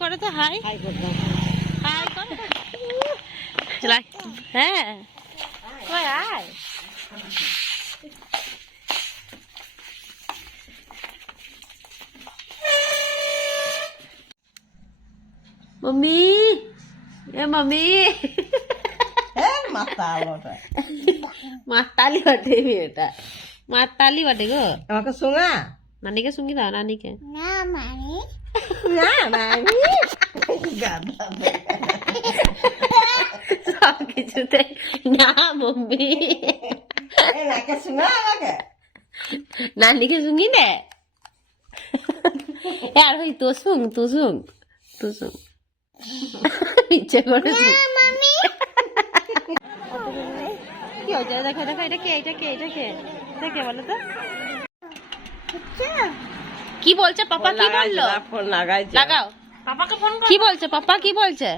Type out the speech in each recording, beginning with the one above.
করো তো, high high করতাম। হাই করো। হ্যাঁ কই আয়। मम्मी ए मम्मी মাতালি বটে এটা, মাতালি বটে গো। আমাকে শোনা নানিকে শুঙ্গি দাও, নানিকে। না মামি, না মামি, সব কিছুতে না মম্মি। এনাকে শোনা আমাকে নানিকে শুঙ্গি দে। আর ভাই তো শুং তো শুং তো শুং ইচ্ছে করে মামি। কি হয়েছে? দেখো দেখো, এটা কে এটা কে এটা কে এটা কে বলো তো। কি বলছে পাপা? কি বললো? ফোন লাগাই লাগাও পাপাকে ফোন। কি বলছে পাপা? কি বলছে?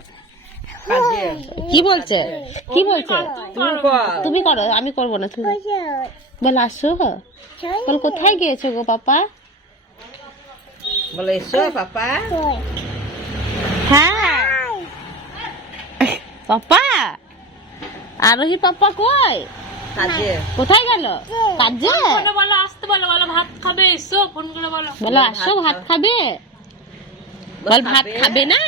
কি বলছে? কি বলছে? তুমি করো, আমি করবো না। তুমি বলো আসো। বল কোথায় গিয়েছো গো পাপা? বলে এসো পাপা। হ্যাঁ পাপা। আরোহী পাপা কই? কাজে। কোথায় গেল? কাজে। বলো আসতে, বলো বলো ভাত খাবে, এসো ফোন করে বলো। বলো আসো ভাত খাবে। বল ভাত খাবে না।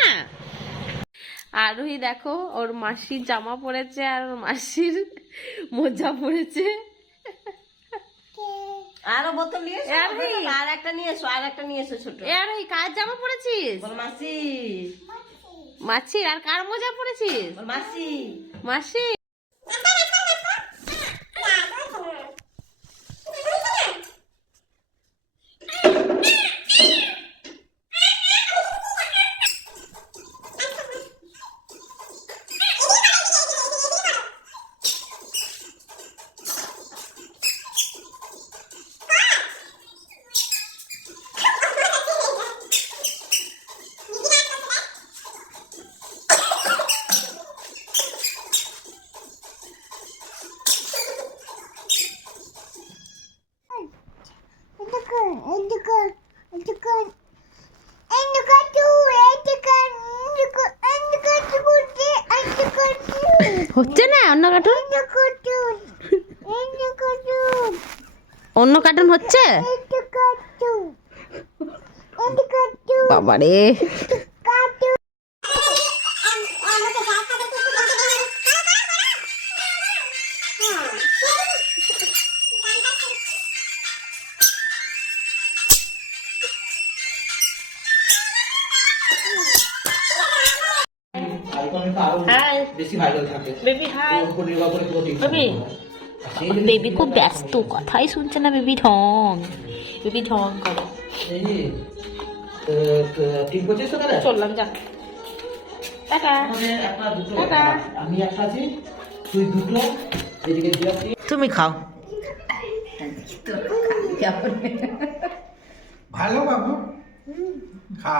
আরোহী দেখো, ওর মাসির জামা পরেছে আর ওর মাসির মোজা পরেছে। আরো বোতল নিয়ে এসো, আর একটা নিয়ে এসো, আর একটা নিয়ে এসো ছোট। আরোহী কার জামা পরেছিস? বল মাসি। মাসি। আর কার মোজা পরেছিস? বল মাসি। মাসি। হচ্ছে না অন্য কার্টুন? অন্য কার্টুন হচ্ছে বাবারে। বেবি খুব ব্যস্ত, কথাই শুনছে না বেবি। ঢং বেবি ঢং করে। চললাম, যা টাটা টাটা। তুমি খাও। ভালো বাবু, খা।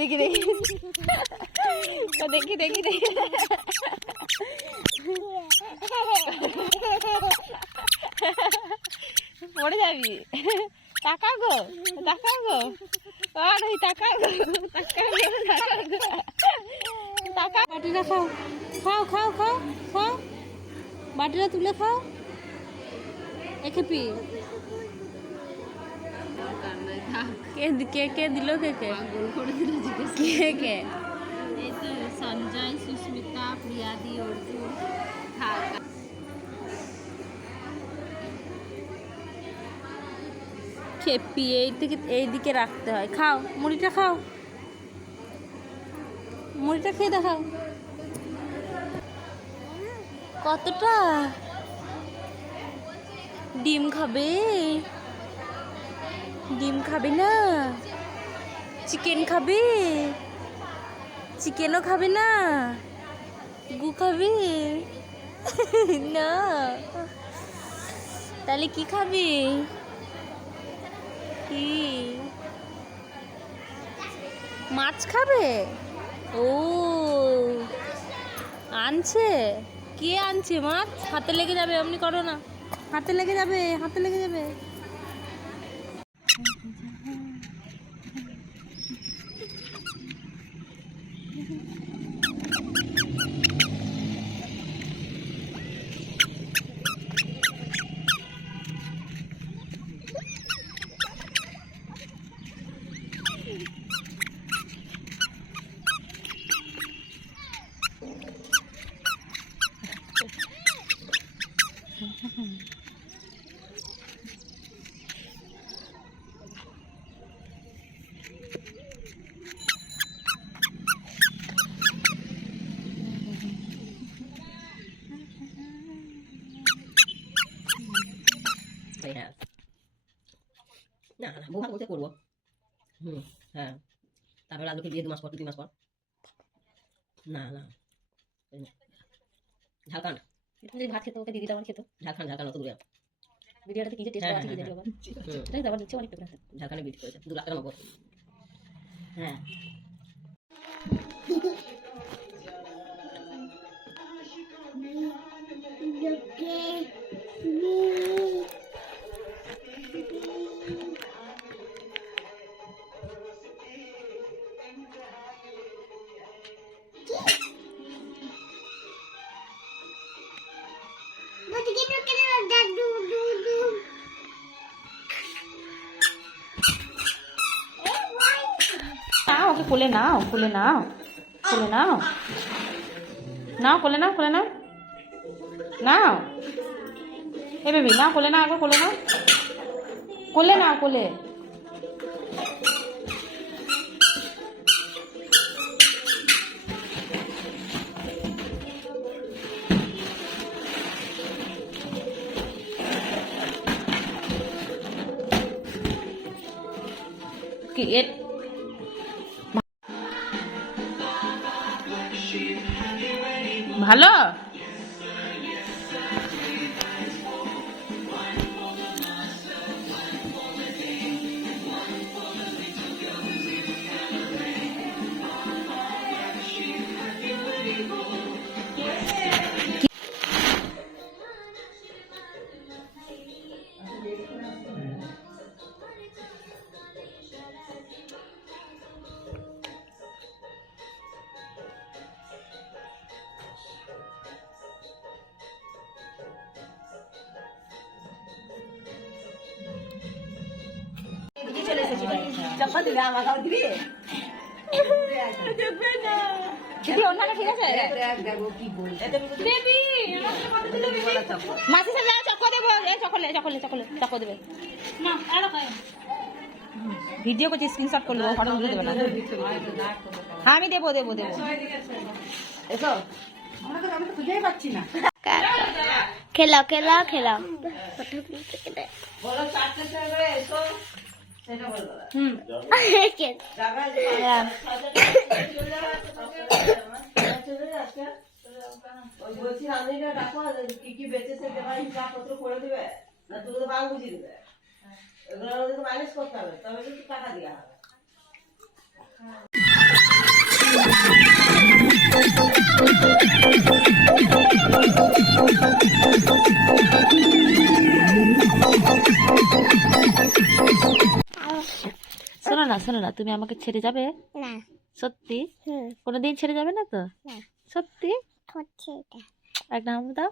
দেখি দেখি দেখি দেখি দেখি পড়ে যাবি। টাকা গো, টাকা গো, আর ওই টাকা গো, টাকা গো, টাকা। বাটিটা খাও, খাও খাও খাও খাও, বাটিটা তুলে খাও। একে পি। কে কে দিল? কে কে কে কে? এই তো সঞ্জয়, সুস্মিতা, প্রিয়াদি, অর্জুন। খেপি এইদিকে রাখতে হয়। খাও মুড়িটা, খাও মুড়িটা, খেয়ে দেখাও কতটা। ডিম খাবে? ডিম খাবে না? চিকেন খাবে? চিকেনও খাবে না? গু খাবে না? তাহলে কি খাবে? কি মাছ খাবে? ও আনছে। কে আনছে মাছ? হাতে লেগে যাবে, অমনি করো না, হাতে লেগে যাবে, হাতে লেগে যাবে। বৌমা বলতে করবো। হ্যাঁ, তারপরে আলুকে দিয়ে 2 মাস পর 3 মাস পর। না না ঝালখান্ড, যদি ভাত খেতে ওকে দিদিটা আমার খেতো। ঝালখান্ড অত দূরে। ভিডিওটাতে কি যে টেস্ট আছে কি দেখলো আবার এটাই তো আবার দিচ্ছে অনেক টাকা। ঝালখান্ডে বিক্রি করেছে 2 লাখ টাকা নগদ। হ্যাঁ নাও ওকে কোলে নাও, কোলে নাও, কোলে নাও, নাও কোলে নাও, কোলে নাও, নাও এ বেবি নাও কোলে নাও, আগে কোলে নাও, কোলে নাও, কোলে। কি এর ভালো চপ্পল দিবি, আমাকেও দিবি। দিদি অন্যান্য ঠিক আছে দেখো কি বলছে। মাসি সাথে যাও চক্কর দেবো, এই চকলে চকলে চকলে চক্কর দেবে ভিডিও করছি স্ক্রিনশট করলো ফটো তুলে দেবে না। হ্যাঁ আমি দেবো দেবো দেবো এসো, আমরা তো খুঁজেই পাচ্ছি না। খেলা খেলা খেলা বলো 4টে সময় করে এসো, সেটা বলবো। বলছি রাঁধুনিটা ডাকো, কি কি বেঁচেছে দেবার হিসাবপত্র করে দিবে, না তুমি তো বাবু বুঝিয়ে দিবে। এগুলো তো ম্যানেজ করতে হবে, তবে কিন্তু টাকা দেওয়া হবে। শোনো না তুমি আমাকে ছেড়ে যাবে না সত্যি? কোনোদিন ছেড়ে যাবে না তো? সত্যি? হচ্ছে এটা একটা নাম দাও।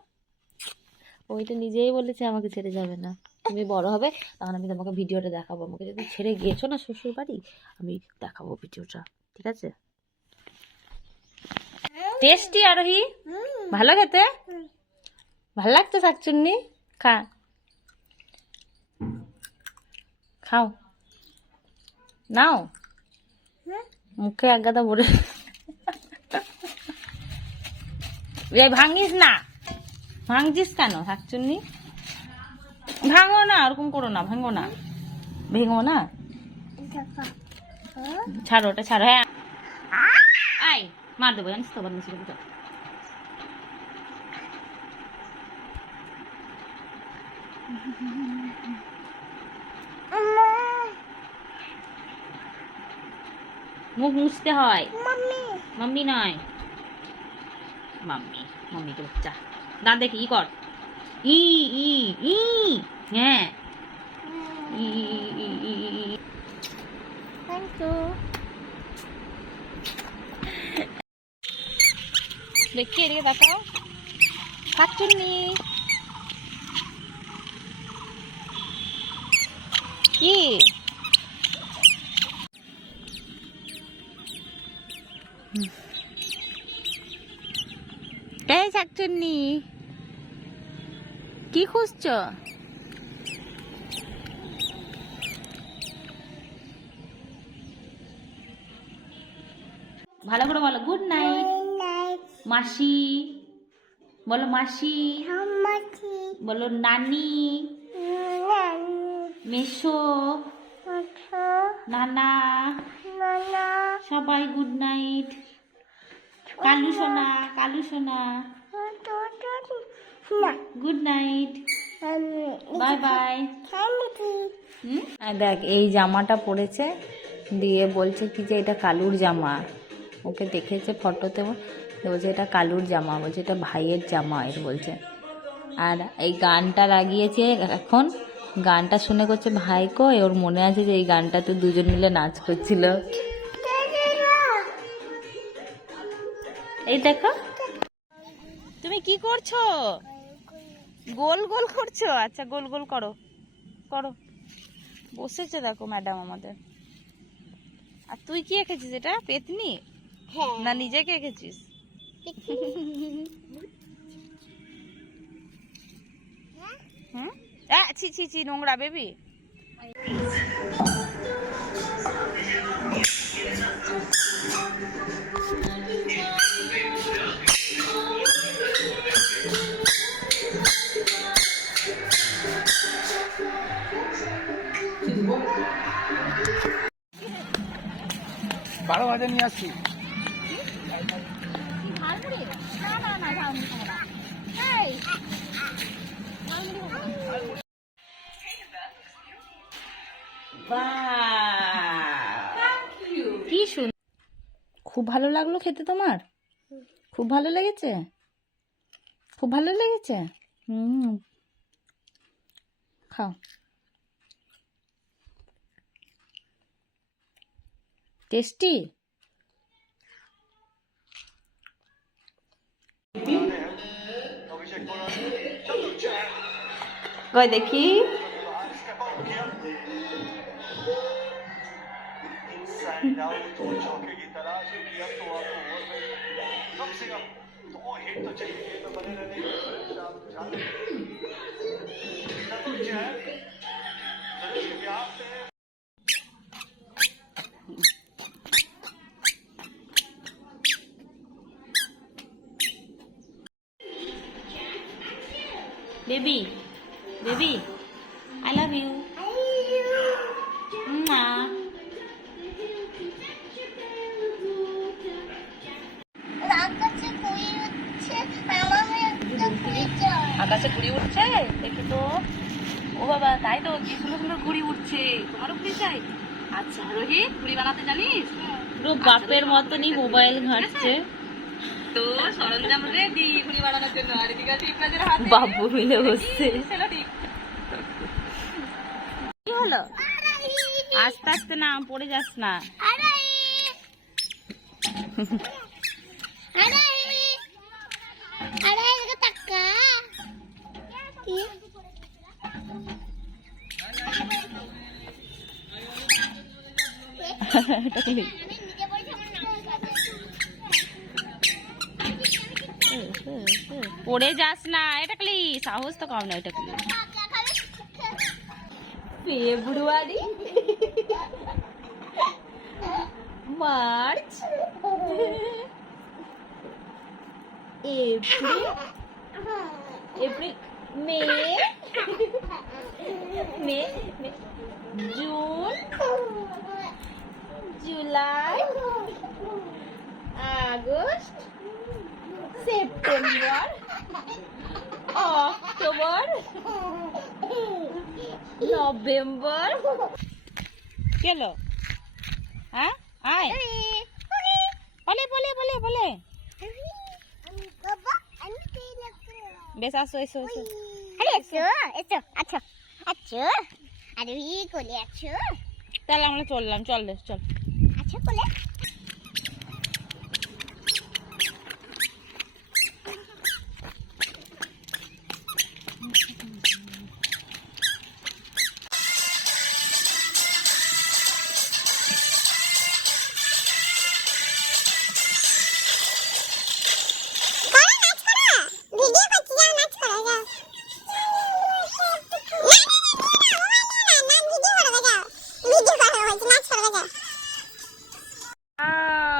ওই তো নিজেই বলেছে আমাকে ছেড়ে যাবে না। তুমি বড় হবে তখন আমি তোমাকে ভিডিওটা দেখাবো। আমাকে যদি ছেড়ে গিয়েছো না শ্বশুর বাড়ি, আমি দেখাবো ভিডিওটা, ঠিক আছে? টেস্টি আরোহী, ভালো খেতে, ভাল লাগতো শাকচুন্নি। খাও নাও, মুখে এক গাদা ভরে। ভাঙিস না, ভাঙছিস কেন শাকচুন্নি? ভাঙো না, ওরকম করো না, ভাঙো না, ভেঙো না, ছাড়ো ওটা ছাড়ো। হ্যাঁ আই মার দেবো জানিস তো, বদমাইশি করবি তো। মুখ মুছতে হয়, মাম্মি নয় মাম্মি, মাম্মি তো বাচ্চা। দাঁত দেখি ই কর, ই ই ই, হ্যাঁ ই ই ই ই। থ্যাংক ইউ দেখি এদিকে দেখাও শাকচুন্নি। কি এই শাকচুন্নি কি খুঁজছো? ভালো করে বলো গুড নাইট মাসি, বলো মাসি, বলো নানি, মেশো, নানা সবাই গুড নাইট। কালু সোনা, কালু সোনা গুড নাইট, বাই বাই। দেখ এই জামাটা পরেছে, দিয়ে বলছে কি যে এটা কালুর জামা। ওকে দেখেছে ফটোতে, বলছে এটা কালুর জামা, বলছে এটা ভাইয়ের জামা এর বলছে। আর এই গানটা লাগিয়েছে এখন, গানটা শুনে করছে ভাই কই। ওর মনে আছে যে এই গানটাতে দুজন মিলে নাচ করছিল। এই দেখো তুমি কি করছো, গোল গোল করছো। আচ্ছা গোল গোল করো করো। বসেছে দেখো ম্যাডাম আমাদের। আর তুই কি এঁকেছিস, এটা পেতনি না নিজেকে এঁকেছিস? হুম, ছি ছি ছি, নোংরা বেবি। বারো হাজার নিয়ে আসছি। কি শুন, খুব ভালো লাগলো খেতে তোমার? খুব ভালো লেগেছে, খুব ভালো লেগেছে। খাও। টেস্টি। কই দেখি। Baby, baby, I love you. আকাশে ঘুড়ি উঠছে দেখি তো। ও বাবা, তাই তো, কি সুন্দর সুন্দর ঘুড়ি উঠছে। তোমারও ঘুড়ি চাই? আচ্ছা রোহিত, ঘুড়ি বানাতে জানিস? পুরো বাপের মতনই মোবাইল ঘাঁটছে। তো সরঞ্জাম রেডি ঘুড়ি বানানোর জন্য। আর এদিকে আছে ইফরাজের হাতে বাবু মিলে বসছে। কি হলো? আস্তে আস্তে না, পড়ে যাস না। পড়ে যাস না, এটা ক্লি সাহস তো কম না। এটা ক্লি February, March, April, April, May, May, June, July, August, September, October, November. কেলো? হ্যাঁ, আয় বলে বলে বলে বলে। বেশ আসো, এসো এসো। তাহলে আমরা চললাম, চল চল। আচ্ছা বলে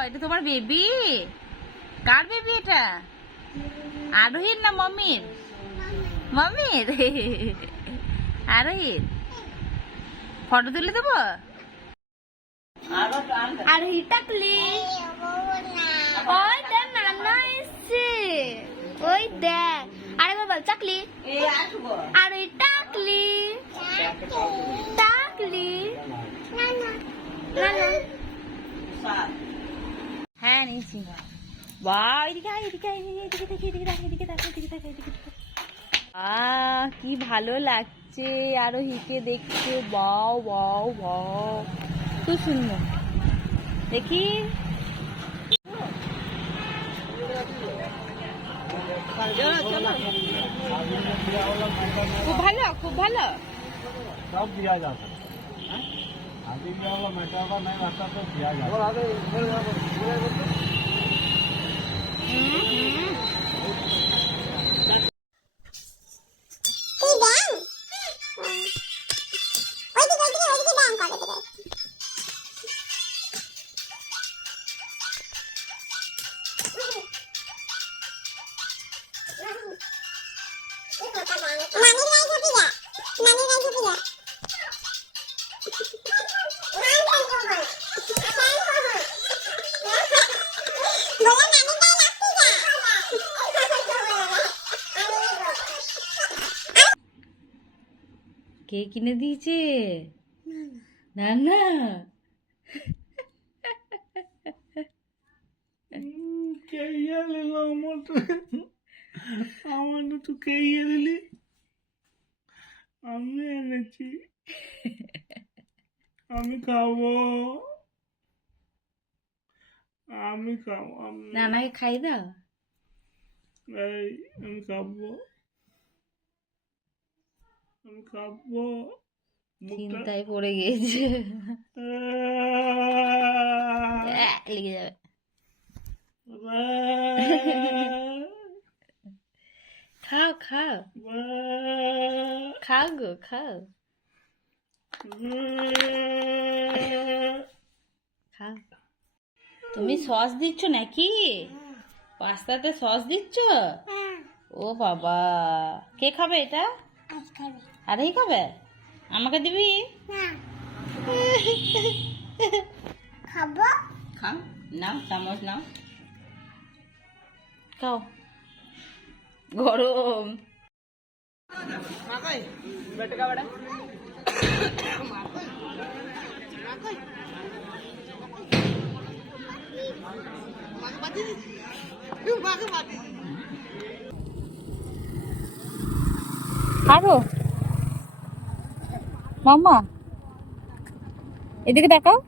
এটা তোমার বেবি? কার বেবি এটা? আরোহীর না মম্মির? মম্মির। আরোহীর ফটো তুলে দেবো। আর হিটাকলি ওই দেখ নানা এসছে ওই দেখ আরেকবার বল চাকলি আর ওই টাকলি টাকলি নানা নানা হ্যাঁ নিয়েছি বাহ এদিকে আয়, এদিকে আয়, এদিকে দেখি, এদিকে দেখ, এদিকে দেখ, এদিকে দেখ, এদিকে দেখ। কি ভালো লাগছে আরো হিকে দেখতে, বাও বাও বাও, খুব সুন্দর। দেখি খুব ভালো, খুব ভালো। सब दिया जा सकता है। आगे भी होगा मेटा होगा नहीं आता तो दिया जा सकता है। কে কিনে দিয়েছে? না না কেইয়া নিল আমার তো কেইয়া দিলি, আমি এনেছি, আমি খাবো, আমি খাবো, নানাকে খাই দাও। এই আমি খাবো, আমি খাবো। চিন্তায় পড়ে গিয়েছে, লেগে যাবে। খাও খাও খাও গো খাও খাও। তুমি সস দিচ্ছ নাকি? পাস্তাতে সস দিচ্ছ? ও বাবা, কে খাবে এটা? আরেই খাবে? আমাকে দিবি? খাবো খাও, নাও চামচ নাও, খাও, গরম। আরো মাম্মা এদিকে দেখাও।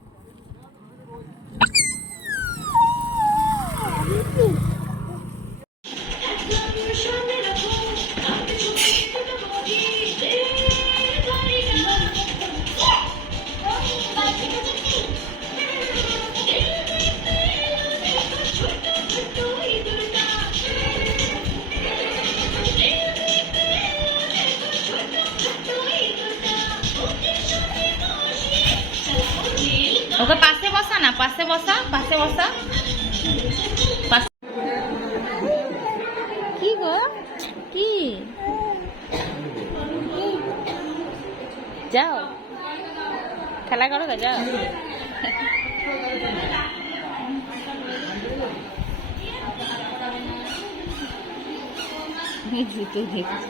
ওকে পাশে বসা না, পাশে বসা, পাশে বসা। কি গো কি? যাও খেলা করো গা, যাও। জুতো দেখছি।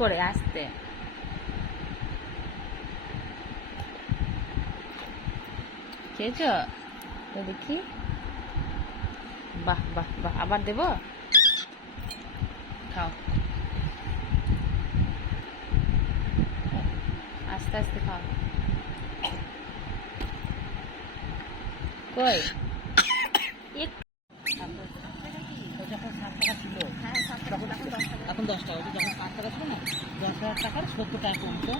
করে আসতে খেয়েছ তো দেখি। বাহ বাহ বাহ, আবার দেব, খাও আস্তে আস্তে খাও। কই যখন 7 টাকা ছিল এখন 10 টাকা, যখন 5 টাকা ছিল না 10,000 টাকার 70 টাকা কমতো,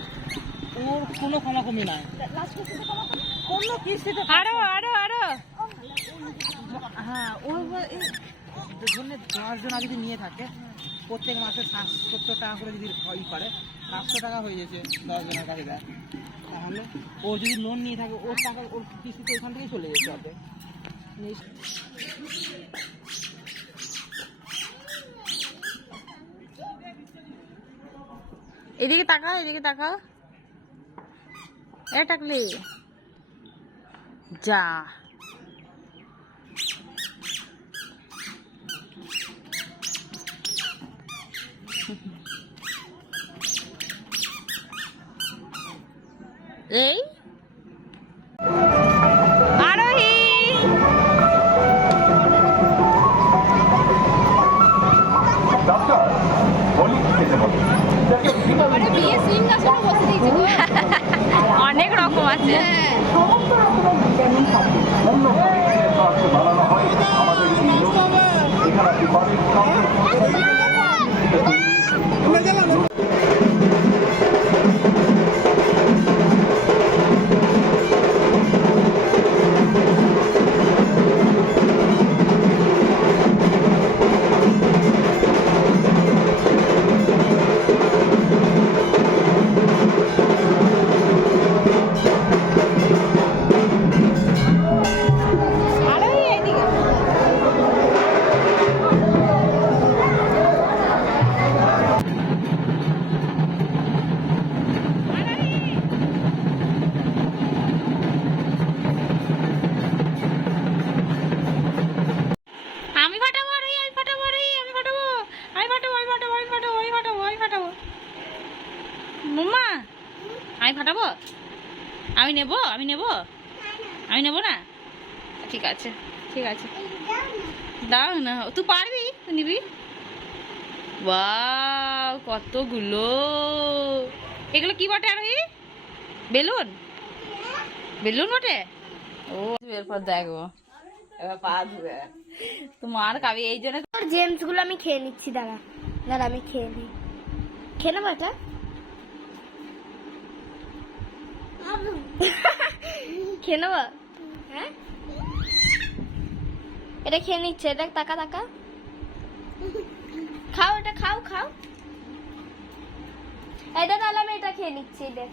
ওর কোনো কমাকমি নাই, কোনো কিস্তিতে আরো আরো আরো হ্যাঁ ওর ধরুন 10 জন যদি নিয়ে থাকে প্রত্যেক মাসে 70 টাকা করে যদি ই করে 500 টাকা হয়ে গেছে 10 জনের কাছে দেয়, তাহলে ও যদি লোন নিয়ে থাকে ওর টাকা ওর কিস্তিতে ওইখান থেকেই চলে যেতে হবে। এদিকে তাকাও, এদিকে তাকাও। এ টাকলি যা। এই আরোহী অনেক রকম আছে। আমি ফাটাবো আরোহী, আমি ফাটাবো আরোহী, আমি ফাটাবো, আমি ফাটাবো, আমি ফাটাবো, আমি ফাটাবো, আমি ফাটাবো, আমি ফাটাবো। মাম্মা আমি ফাটাবো, আমি নেবো, আমি নেবো, আমি নেবো না, ঠিক আছে ঠিক আছে দাও না, তুই পারবি, তুই নিবি। ওয়াও কতগুলো, এগুলো কি বটে আরোহী? বেলুন, বেলুন বটে। ও এরপর দেখবো এবার পা ধুবে। তোমার কাবি এই জন্য তোর জেমস গুলো আমি খেয়ে নিচ্ছি, দাঁড়া দাঁড়া আমি খেয়ে নিই। খেয়ে নেবো এটা? খেয়ে নেবো? হ্যাঁ এটা খেয়ে নিচ্ছে, এটা তাকা তাকা, খাও এটা, খাও খাও এটা, তাহলে আমি এটা খেয়ে নিচ্ছি, দেখ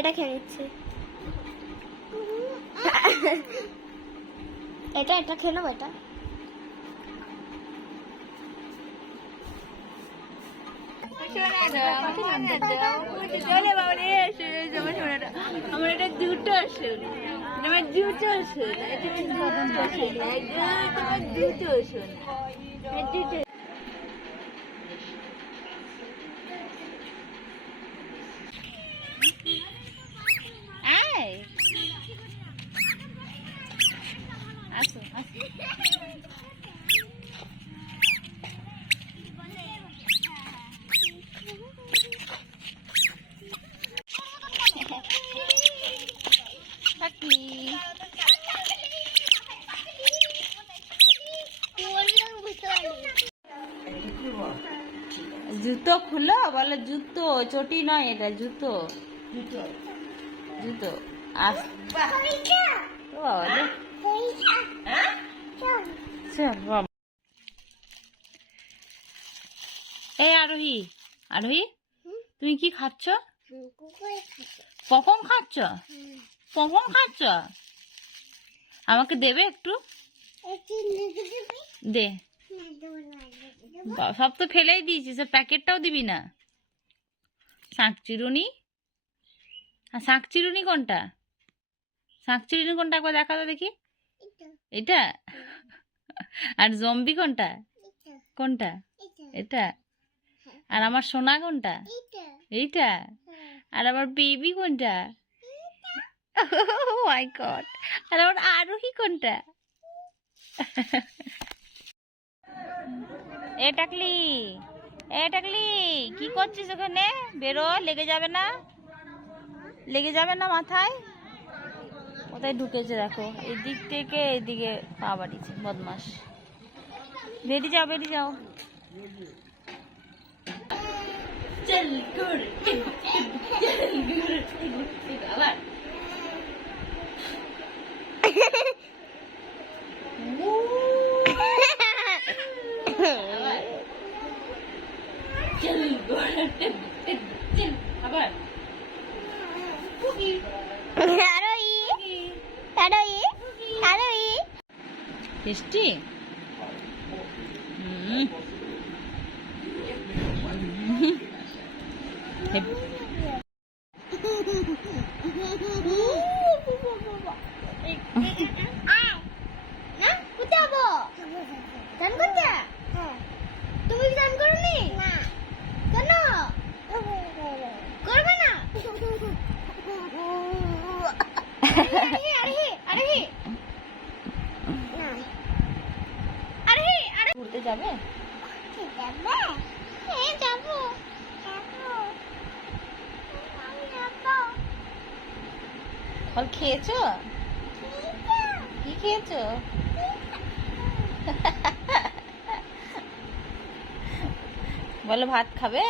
এটা খেয়ে নিচ্ছি, এটা এটা খেয়ে নেবো এটা। আমার এটা দুটো শোন, আমার দুটো শোন, এটা দুটো শোন, দুটো। আয় আসো আসো। থাকলি জুতো খুলো, বলে জুতো, চটি নয় এটা, জুতো জুতো। আস ও বাবা রে। চল বাবা। এই আরোহী, আরোহী তুমি কি খাচ্ছ? পপকর্ন খাচ্ছ? পপকর্ন খাচ্ছ? আমাকে দেবে একটু? দে। সব তো ফেলেই দিয়েছি, সব প্যাকেটটাও দিবি না। শাঁখ চিরুনি, শাঁখ চিরুনি কোনটা? শাঁখ চিরুনি কোনটা একবার দেখা তো দেখি। এটা? আর জম্বি কোনটা? কোনটা? এটা? আর আমার সোনা কোনটা? এইটা? আর আমার বেবি কোনটা? ও মাই গড। আর আমার আরোহী কোনটা? এ টাকলি, এ টাকলি কি করছিস ওখানে? বেরো, লেগে যাবে না, লেগে যাবে না মাথায়। কোথায় ঢুকেছে দেখো, এদিক থেকে এদিকে পা বাড়িয়েছে, বদমাস। বেরিয়ে যাও, বেরিয়ে যাও। চল গুড় চল গুড় আবার চল গুড় চল আবার টেস্টি তুমি গান করনি কেন করবে না ঘুরতে যাবে? ফল খেয়েছো? কি খেয়েছো? বলো ভাত খাবে?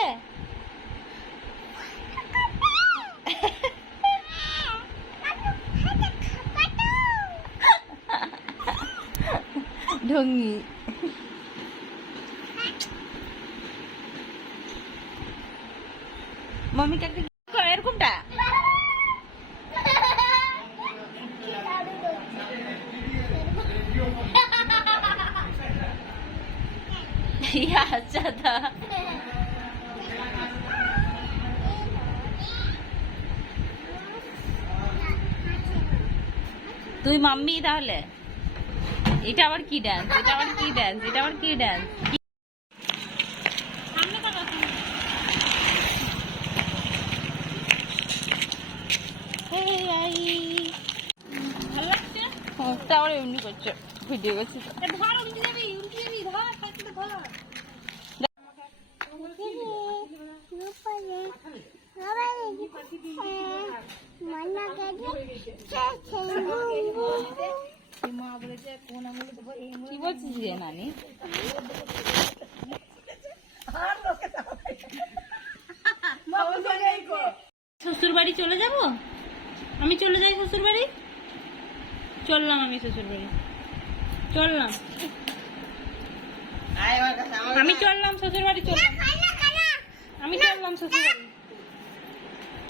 ঢঙ্গি। মাম্মি কাকে এরকমটা আচ্ছা তা তুই মাম্মি তাহলে? এটা আবার কি ডান্স? এটা আবার কি ডান্স? এটা আবার কি ডান্স? তাহলে এমনি করছো ভিডিও করছি কি বলছিস রে নানি? শ্বশুর বাড়ি চলে যাব? আমি চলে যাই শ্বশুর বাড়ি? চললাম আমি শ্বশুর বাড়ি, চললাম আমি চললাম শ্বশুর বাড়ি, চললাম আমি চললাম শ্বশুর বাড়ি।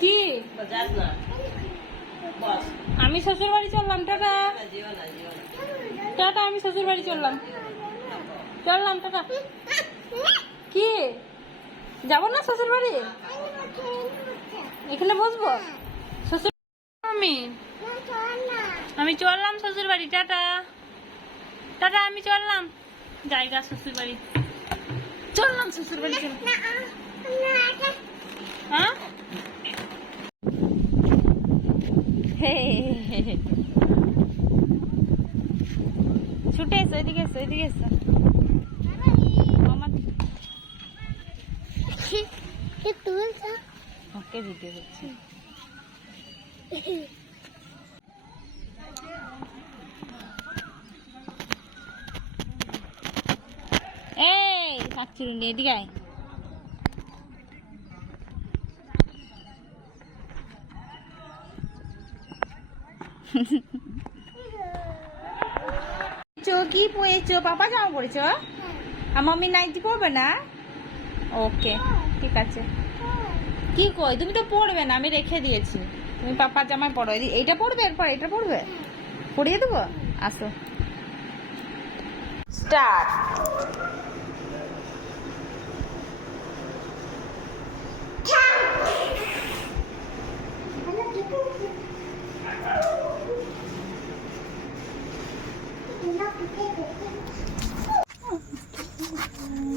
কি যাস না, বস। আমি শ্বশুর বাড়ি চললাম, টাটা যেও না, যেও না। টাটা, আমি শ্বশুর বাড়ি চললাম, চললাম টাটা। কি যাবো না শ্বশুর বাড়ি? এখানে বসবো শ্বশুর? আমি চললাম শ্বশুর বাড়ি, টাটা টাটা, আমি চললাম জায়গা শ্বশুর বাড়ি, চললাম শ্বশুর বাড়ি। হ্যাঁ ছুটে এসো, এদিকে এসো, এদিকে এসো। ওকে ভিডিও করছি। এই শাকচুরুনি এদিকে আয়। কি পরেছো? পাপা জামা পরেছো? আর মাম্মি নাইটি পরবে না? ওকে ঠিক আছে। কি কই তুমি তো পড়বে না, আমি রেখে দিয়েছি। তুমি পাপার জামায় পরো, এইটা পড়বে, এরপর এটা পড়বে, পরিয়ে দেবো। আসো, স্টার্ট।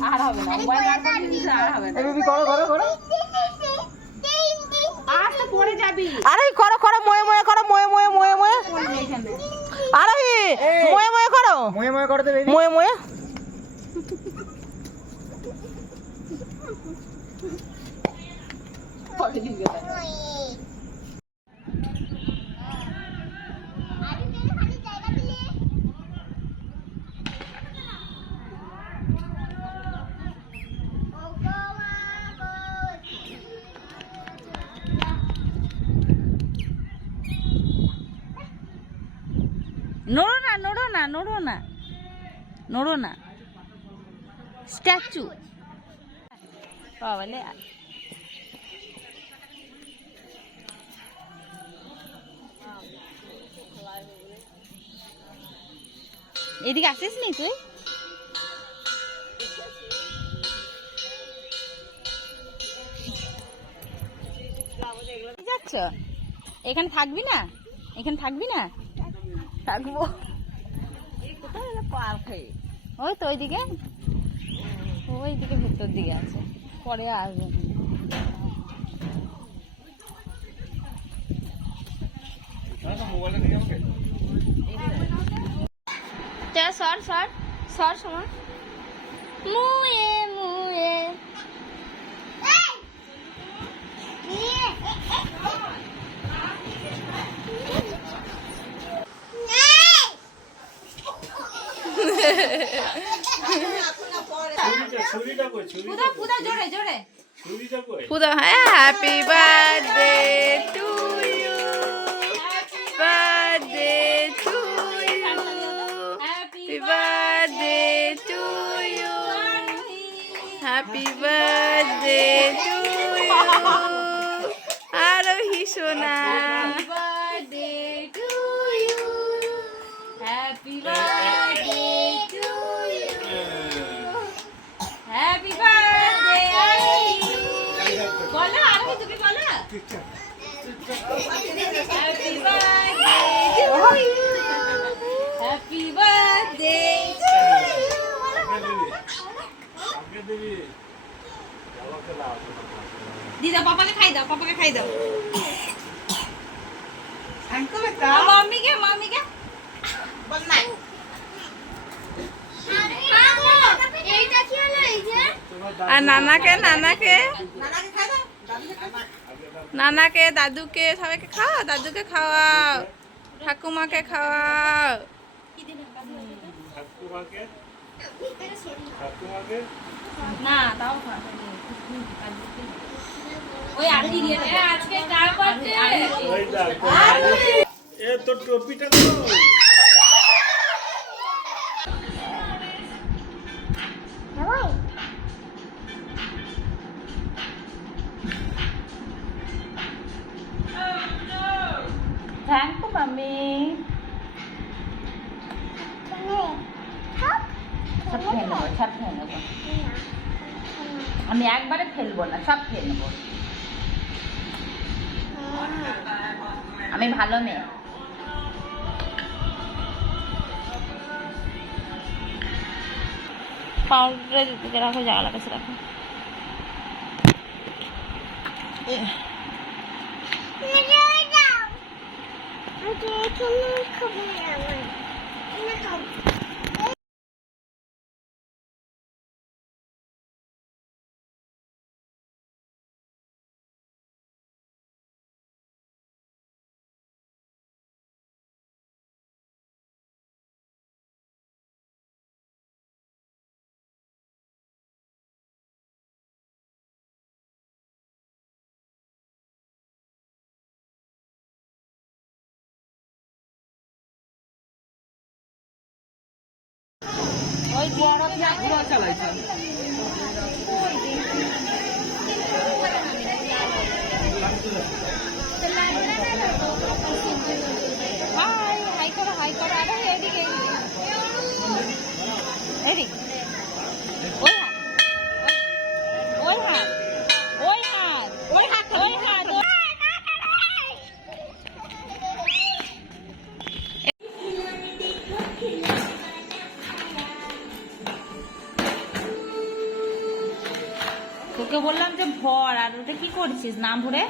আর হবে না, মোবাইল বার করে দিয়েছে, আর হবে না। বেবি করো করো করো, আস্তে পড়ে যাবি। আরে করো করো, ময়ে ময়ে করো, ময়ে ময়ে ময়ে ময়ে, আরে ময়ে ময়ে করো, ময়ে ময়ে করো তো বেবি, ময়ে ময়ে। নড়ো না, নড়ো না, নড়ো না, নড়ো না, স্ট্যাচু বাবালে। এদিকে আসিস নি তুই? যাচ্ছ? এখানে থাকবি না? এখানে থাকবি না? থাকবো। ওই তো ওইদিকে, ওইদিকে ভেতর দিকে আছে, পরে আসবে। সর সর সর সময় মুয়ে মুয়ে ছুরিটা কই? ছুরিটা পুদা জোরে জোরে ছুরিটা কই? পুদা। Happy birthday to you, birthday to you, happy birthday to you, happy birthday to you. Arohi সোনা, happy birthday to you, happy birthday to you, happy birthday Arohi. বলো আরোহী, তুমি বলো happy birthday to you, happy birthday to you. আগে দিবি। যাওয়াকে দাও। দিদা পাপাকে খাই দাও, পাপাকে খাই দাও। মাম্মিকে, মাম্মিকে এইটা কি হলো? এই যে আর নানাকে, নানাকে, নানাকে, দাদুকে, সবাইকে খাওয়াও, দাদুকে খাওয়াও, ঠাকুমাকে খাওয়াও। ঠাকুমাকে? ঠাকুমাকে? না তাও ওই আরতি দিয়ে দে। আজকে কার বার্থডে? ওই দেখ। এ তোর টপিটা কই? Thank you mummy. সব খেয়ে নেবো, সব খেয়ে নেবো। আমি একবারে ফেলবো না, সব খেয়ে নেবো। আমি ভালো মেয়ে। পাউডার দিতে রাখো, জায়গা কাছে রাখো। হাই করো, হাই করো। আরে এদিকে, এদিকে, ওই হাত, ওই হাত, ওই হাত, ওই হাত, ওই হাত। তোকে বললাম যে ভর, আর ওটা কি করছিস না ভরে?